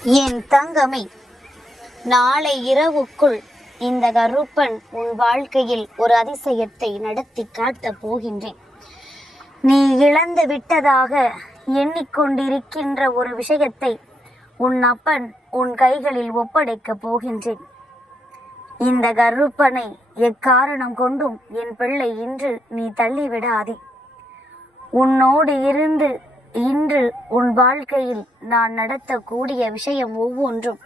என் தங்கமே, நாளை இரவுக்குள் இந்த கருப்பன் உன் வாழ்க்கையில் ஒரு அதிசயத்தை நடத்தி காட்டப் போகின்றேன். நீ இழந்து விட்டதாக எண்ணிக்கொண்டிருக்கின்ற ஒரு விஷயத்தை உன் அப்பன் உன் கைகளில் ஒப்படைக்கப் போகின்றேன். இந்த கருப்பனை எக்காரணம் கொண்டும் என் பிள்ளை இன்று நீ தள்ளிவிடாதே. உன்னோடு இருந்து இன்று உன் வாழ்க்கையில் நான் நடத்தக்கூடிய விஷயம் ஒவ்வொன்றும்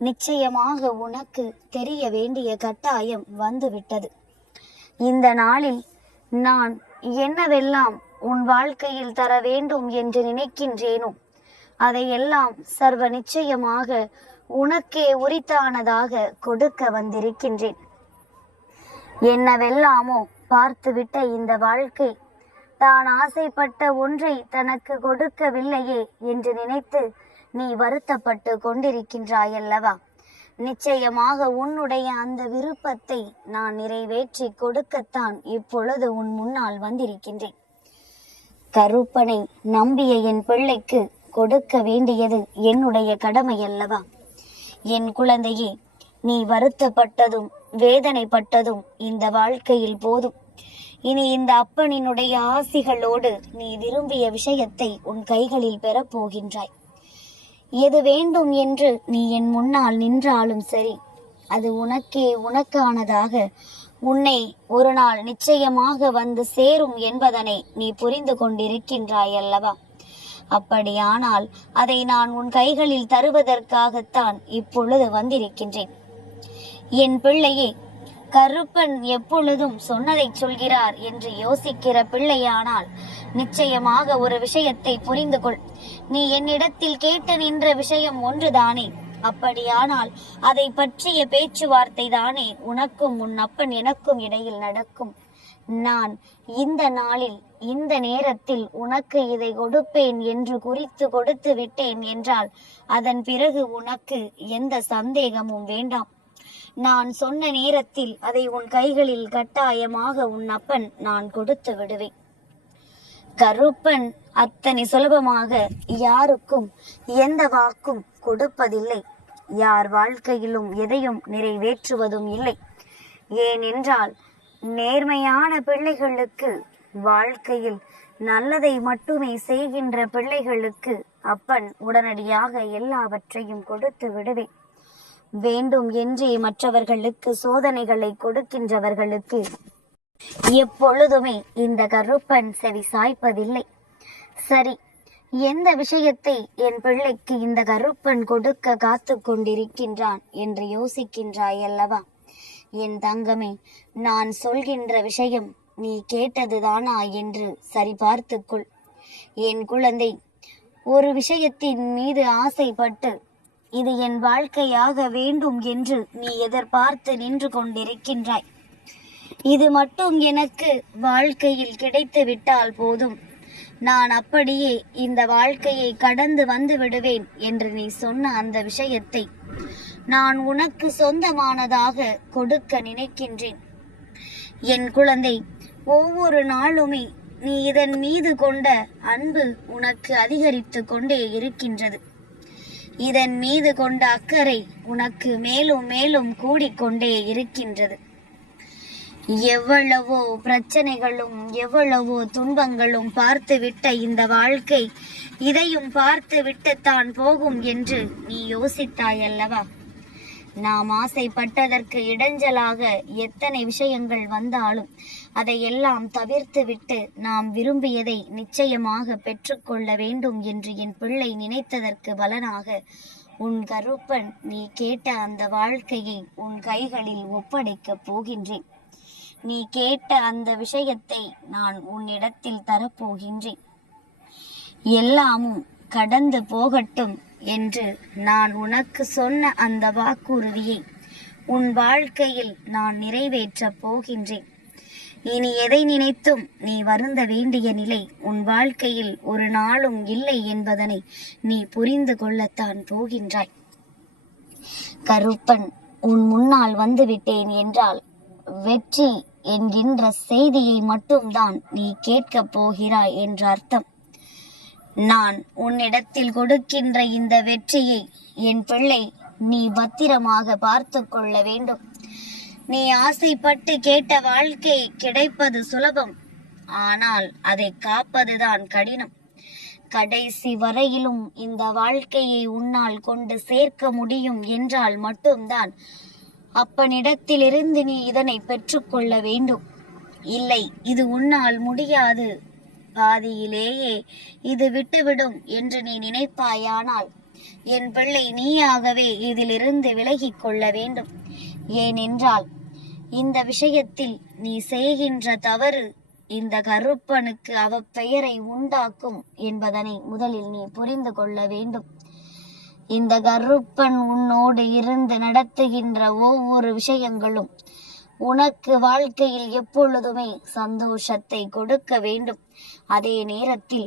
நிச்சயமாக உனக்கு தெரிய வேண்டிய கட்டாயம் வந்துவிட்டது. இந்த நாளில் நான் என்னவெல்லாம் உன் வாழ்க்கையில் தர வேண்டும் என்று நினைக்கின்றேனோ அதையெல்லாம் சர்வ நிச்சயமாக உனக்கே உரித்தானதாக கொடுக்க வந்திருக்கின்றேன். என்னவெல்லாமோ பார்த்துவிட்ட இந்த வாழ்க்கை தான் ஆசைப்பட்ட ஒன்றை தனக்கு கொடுக்கவில்லையே என்று நினைத்து நீ வருத்தப்பட்டு கொண்டிருக்கின்றாயல்லவா? நிச்சயமாக உன்னுடைய அந்த விருப்பத்தை நான் நிறைவேற்றி கொடுக்கத்தான் இப்பொழுது உன் முன்னால் வந்திருக்கின்றேன். கருப்பனை நம்பிய என் பிள்ளைக்கு கொடுக்க வேண்டியது என்னுடைய கடமை அல்லவா? என் குழந்தையே, நீ வருத்தப்பட்டதும் வேதனைப்பட்டதும் இந்த வாழ்க்கையில் போதும். இனி இந்த அப்பனினுடைய ஆசிகளோடு நீ விரும்பிய விஷயத்தை உன் கைகளில் பெறப்போகின்றாய். எது வேண்டும் என்று நீ என் முன்னால் நின்றாலும் சரி, அது உனக்கானதாக உன்னை ஒரு நாள் நிச்சயமாக வந்து சேரும் என்பதனை நீ புரிந்து கொண்டிருக்கின்றாய் அல்லவா? அப்படியானால் அதை நான் உன் கைகளில் தருவதற்காகத்தான் இப்பொழுது வந்திருக்கின்றேன். என் பிள்ளையே, கருப்பன் எப்பொழுதும் சொன்னதை சொல்கிறார் என்று யோசிக்கிற பிள்ளையானால் நிச்சயமாக ஒரு விஷயத்தை புரிந்து கொள். நீ என்னிடத்தில் கேட்டு நின்ற விஷயம் ஒன்றுதானே? அப்படியானால் அதை பற்றிய பேச்சுவார்த்தை தானே உனக்கும் உன் அப்பன் எனக்கும் இடையில் நடக்கும். நான் இந்த நாளில் இந்த நேரத்தில் உனக்கு இதை கொடுப்பேன் என்று குறித்து கொடுத்து விட்டேன் என்றால் அதன் பிறகு உனக்கு எந்த சந்தேகமும் வேண்டாம். நான் சொன்ன நேரத்தில் அதை உன் கைகளில் கட்டாயமாக உன் அப்பன் நான் கொடுத்து விடுவேன். கருப்பன் அத்தனை சுலபமாக யாருக்கும் எந்த வாக்கும் கொடுப்பதில்லை. யார் வாழ்க்கையிலும் எதையும் நிறைவேற்றுவதும் இல்லை. ஏனென்றால் நேர்மையான பிள்ளைகளுக்கு, வாழ்க்கையில் நல்லதை மட்டுமே செய்கின்ற பிள்ளைகளுக்கு அப்பன் உடனடியாக எல்லாவற்றையும் கொடுத்து விடுவேன். வேண்டும் என்றே மற்றவர்களுக்கு சோதனைகளை கொடுக்கின்றவர்களுக்கு எப்பொழுதுமே இந்த கருப்பன் செவி சாய்ப்பதில்லை. சரி, எந்த விஷயத்தை என் பிள்ளைக்கு இந்த கருப்பன் கொடுக்க காத்து கொண்டிருக்கின்றான் என்று யோசிக்கின்றாய் அல்லவா? என் தங்கமே, நான் சொல்கின்ற விஷயம் நீ கேட்டதுதானா என்று சரி பார்த்துக்கொள். என் குழந்தை, ஒரு விஷயத்தின் மீது ஆசைப்பட்டு இது என் வாழ்க்கையாக வேண்டும் என்று நீ எதிர்பார்த்து நின்று கொண்டிருக்கின்றாய். இது மட்டும் எனக்கு வாழ்க்கையில் கிடைத்து விட்டால் போதும், நான் அப்படியே இந்த வாழ்க்கையை கடந்து வந்து விடுவேன் என்று நீ சொன்ன அந்த விஷயத்தை நான் உனக்கு சொந்தமானதாக கொடுக்க நினைக்கின்றேன். என் குழந்தை, ஒவ்வொரு நாளுமே நீ இதன் மீது கொண்ட அன்பு உனக்கு அதிகரித்து கொண்டே இருக்கின்றது. இதன் மீது கொண்ட அக்கறை உனக்கு மேலும் மேலும் கூடிக்கொண்டே இருக்கின்றது. எவ்வளவோ பிரச்சனைகளும் எவ்வளவோ துன்பங்களும் பார்த்துவிட்ட இந்த வாழ்க்கை இதையும் பார்த்து விட்டுத்தான் போகும் என்று நீ யோசித்தாய் அல்லவா? நாம் ஆசைப்பட்டதற்கு இடைஞ்சலாக எத்தனை விஷயங்கள் வந்தாலும் அதையெல்லாம் தவிர்த்து விட்டு நாம் விரும்பியதை நிச்சயமாக பெற்றுக்கொள்ள வேண்டும் என்று என் பிள்ளை நினைத்ததற்கு பலனாக உன் கருப்பன் நீ கேட்ட அந்த வாழ்க்கையை உன் கைகளில் ஒப்படைக்கப் போகின்றேன். நீ கேட்ட அந்த விஷயத்தை நான் உன்னிடத்தில் தரப்போகின்றேன். எல்லாமும் கடந்து போகட்டும் என்று நான் உனக்கு சொன்ன அந்த வாக்குறுதியை உன் வாழ்க்கையில் நான் நிறைவேற்றப் போகின்றேன். இனி எதை நினைத்தும் நீ வருந்த வேண்டிய நிலை உன் வாழ்க்கையில் ஒரு நாளும் இல்லை என்பதனை நீ புரிந்து கொள்ளத்தான் போகின்றாய். கருப்பன் உன் முன்னால் வந்துவிட்டேன் என்றால் வெற்றி என்கின்ற செய்தியை மட்டும்தான் நீ கேட்கப் போகிறாய் என்ற அர்த்தம். நான் உன்னிடத்தில் கொடுக்கின்ற இந்த வெற்றியை என் பிள்ளை நீ பத்திரமாக பார்த்து கொள்ள வேண்டும். நீ ஆசைப்பட்டு கேட்ட வாழ்க்கை கிடைப்பது சுலபம், ஆனால் அதை காப்பதுதான் கடினம். கடைசி வரையிலும் இந்த வாழ்க்கையை உன்னால் கொண்டு சேர்க்க முடியும் என்றால் மட்டும்தான் அப்பனிடத்திலிருந்து நீ இதனை பெற்றுக்கொள்ள வேண்டும். இல்லை, இது உன்னால் முடியாது, பாதியிலேயே இது விட்டுவிடும் என்று நீ நினைப்பாயானால் என் பிள்ளை நீயாகவே இதிலிருந்து விலகிக் கொள்ள வேண்டும். ஏனென்றால் இந்த விஷயத்தில் நீ செய்கின்ற தவறு இந்த கருப்பனுக்கு அவப்பெயரை உண்டாக்கும் என்பதனை முதலில் நீ புரிந்து கொள்ள வேண்டும். இந்த கருப்பன் உன்னோடு இருந்து நடத்துகின்ற ஒவ்வொரு விஷயங்களும் உனக்கு வாழ்க்கையில் எப்பொழுதுமே சந்தோஷத்தை கொடுக்க வேண்டும். அதே நேரத்தில்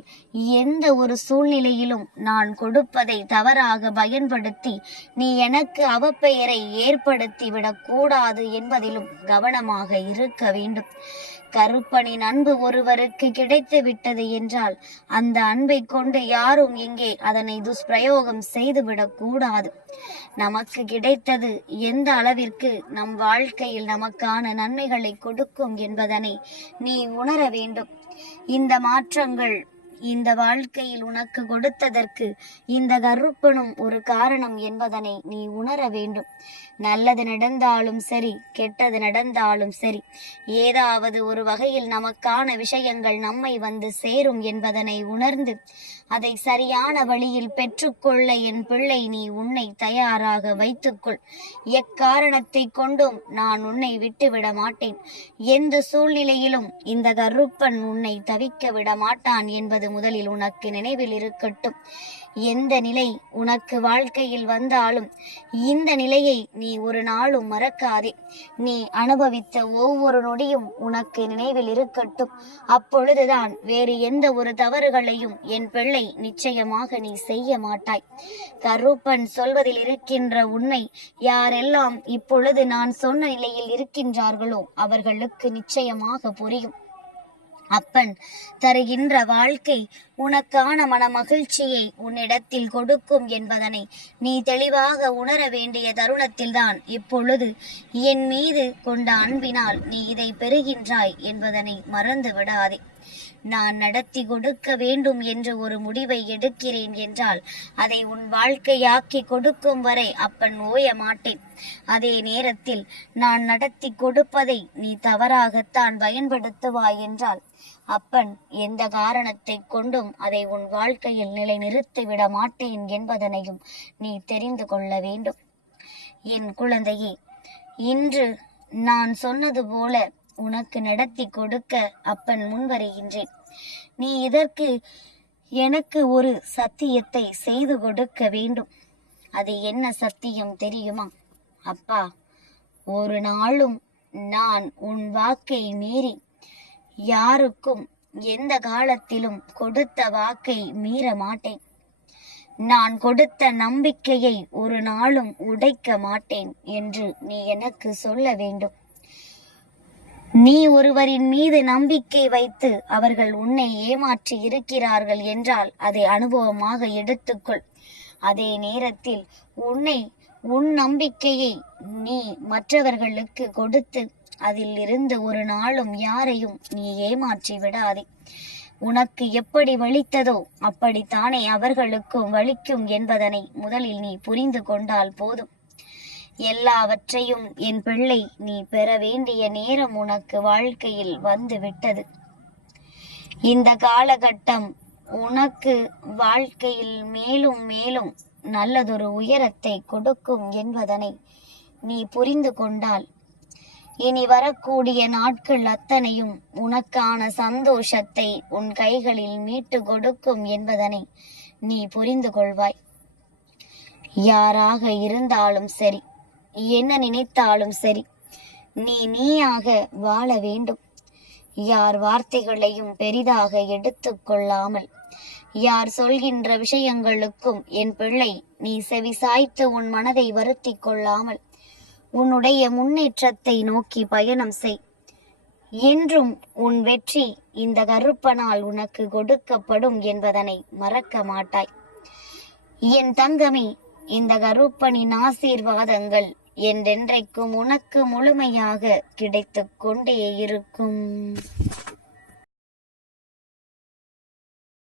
எந்த ஒரு சூழ்நிலையிலும் நான் கொடுப்பதை தவறாக பயன்படுத்தி நீ எனக்கு அவப்பெயரை ஏற்படுத்தி விடக் கூடாது என்பதிலும் கவனமாக இருக்க வேண்டும். கருப்பனின் அன்பு ஒருவருக்கு கிடைத்து விட்டது என்றால் அந்த அன்பை கொண்டு யாரும் இங்கே அதனை துஷ்பிரயோகம் செய்துவிடக் கூடாது. நமக்கு கிடைத்தது எந்த அளவிற்கு நம் வாழ்க்கையில் நமக்கான நன்மைகளை கொடுக்கும் என்பதனை நீ உணர வேண்டும். இந்த மாற்றங்கள் இந்த வாழ்க்கையில் உனக்கு கொடுத்ததற்கு இந்த கருப்பனும் ஒரு காரணம் என்பதனை நீ உணர வேண்டும். நல்லது நடந்தாலும் சரி, கெட்டது நடந்தாலும் சரி, ஏதாவது ஒரு வகையில் நமக்கான விஷயங்கள் நம்மை வந்து சேரும் என்பதனை உணர்ந்து அதை சரியான வழியில் பெற்றுக்கொள்ள என் பிள்ளை நீ உன்னை தயாராக வைத்துக்கொள். எக்காரணத்தை கொண்டும் நான் உன்னை விட்டுவிட மாட்டேன். எந்த சூழ்நிலையிலும் இந்த கருப்பன் உன்னை தவிக்க விட மாட்டான் என்பது முதலில் உனக்கு நினைவில் இருக்கட்டும். எந்த நிலை உனக்கு வாழ்க்கையில் வந்தாலும் இந்த நிலையை நீ ஒரு நாளும் மறக்காதே. நீ அனுபவித்த ஒவ்வொரு நொடியும் உனக்கு நினைவில் இருக்கட்டும். அப்பொழுதுதான் வேறு எந்த ஒரு தவறுகளையும் என் பிள்ளை நிச்சயமாக நீ செய்ய மாட்டாய். கருப்பன் சொல்வதில் இருக்கின்ற உண்மை யாரெல்லாம் இப்பொழுது நான் சொன்ன நிலையில் இருக்கின்றார்களோ அவர்களுக்கு நிச்சயமாக புரியும். அப்பன் தருகின்ற வாழ்க்கை உனக்கான மன மகிழ்ச்சியை உன்னிடத்தில் கொடுக்கும் என்பதனை நீ தெளிவாக உணர வேண்டிய தருணத்தில்தான் இப்பொழுது என் மீது கொண்ட அன்பினால் நீ இதை பெறுகின்றாய் என்பதனை மறந்து விடாதே. நான் நடத்தி கொடுக்க வேண்டும் என்று ஒரு முடிவை எடுக்கிறேன் என்றால் அதை உன் வாழ்க்கையாக்கி கொடுக்கும் வரை அப்பன் ஓய மாட்டேன். அதே நேரத்தில் நான் நடத்தி கொடுப்பதை நீ தவறாகத்தான் பயன்படுத்துவாய் என்றால் அப்பன் எந்த காரணத்தை கொண்டும் அதை உன் வாழ்க்கையில் நிலைநிறுத்திவிட மாட்டேன் என்பதனையும் நீ தெரிந்து கொள்ள வேண்டும். என் குழந்தையே, இன்று நான் சொன்னது போல உனக்கு நடத்தி கொடுக்க அப்பன் முன்வருகின்றேன். நீ இதற்கு எனக்கு ஒரு சத்தியத்தை செய்து கொடுக்க வேண்டும். அது என்ன சத்தியம் தெரியுமா? அப்பா, ஒரு நாளும் நான் உன் வாக்கை மீறி யாருக்கும் எந்த காலத்திலும் கொடுத்த வாக்கை மீற மாட்டேன். நான் கொடுத்த நம்பிக்கையை ஒரு நாளும் உடைக்க மாட்டேன் என்று நீ எனக்கு சொல்ல வேண்டும். நீ ஒருவரின் மீது நம்பிக்கை வைத்து அவர்கள் உன்னை ஏமாற்றி இருக்கிறார்கள் என்றால் அதை அனுபவமாக எடுத்துக்கொள். அதே நேரத்தில் உன் நம்பிக்கையை நீ மற்றவர்களுக்கு கொடுத்து அதில் இருந்து ஒரு நாளும் யாரையும் நீ ஏமாற்றி விடாதே. உனக்கு எப்படி வலித்ததோ அப்படித்தானே அவர்களுக்கும் வலிக்கும் என்பதனை முதலில் நீ புரிந்து கொண்டால் போதும். எல்லாவற்றையும் என் பிள்ளை நீ பெற வேண்டிய நேரம் உனக்கு வாழ்க்கையில் வந்து விட்டது. இந்த காலகட்டம் உனக்கு வாழ்க்கையில் மேலும் மேலும் நல்லதொரு உயரத்தை கொடுக்கும் என்பதனை நீ புரிந்து கொண்டால் இனி வரக்கூடிய நாட்கள் அத்தனையும் உனக்கான சந்தோஷத்தை உன் கைகளில் மீட்டு கொடுக்கும் என்பதனை நீ புரிந்து கொள்வாய். யாராக இருந்தாலும் சரி, என்ன நினைத்தாலும் சரி, நீயாக வாழ வேண்டும். யார் வார்த்தைகளையும் பெரிதாக எடுத்துக்கொள்ளாமல், யார் சொல்கின்ற விஷயங்களுக்கும் என் பிள்ளை நீ செவிசாய்த்து உன் மனதை வருத்தி கொள்ளாமல் உன்னுடைய முன்னேற்றத்தை நோக்கி பயணம் செய். என்றும் உன் வெற்றி இந்த கருப்பனால் உனக்கு கொடுக்கப்படும் என்பதனை மறக்க மாட்டாய். என் தங்கமே, இந்த கருப்பனின் ஆசீர்வாதங்கள் என்றென்றைக்கும் உனக்கு முழுமையாக கிடைத்து கொண்டே இருக்கும்.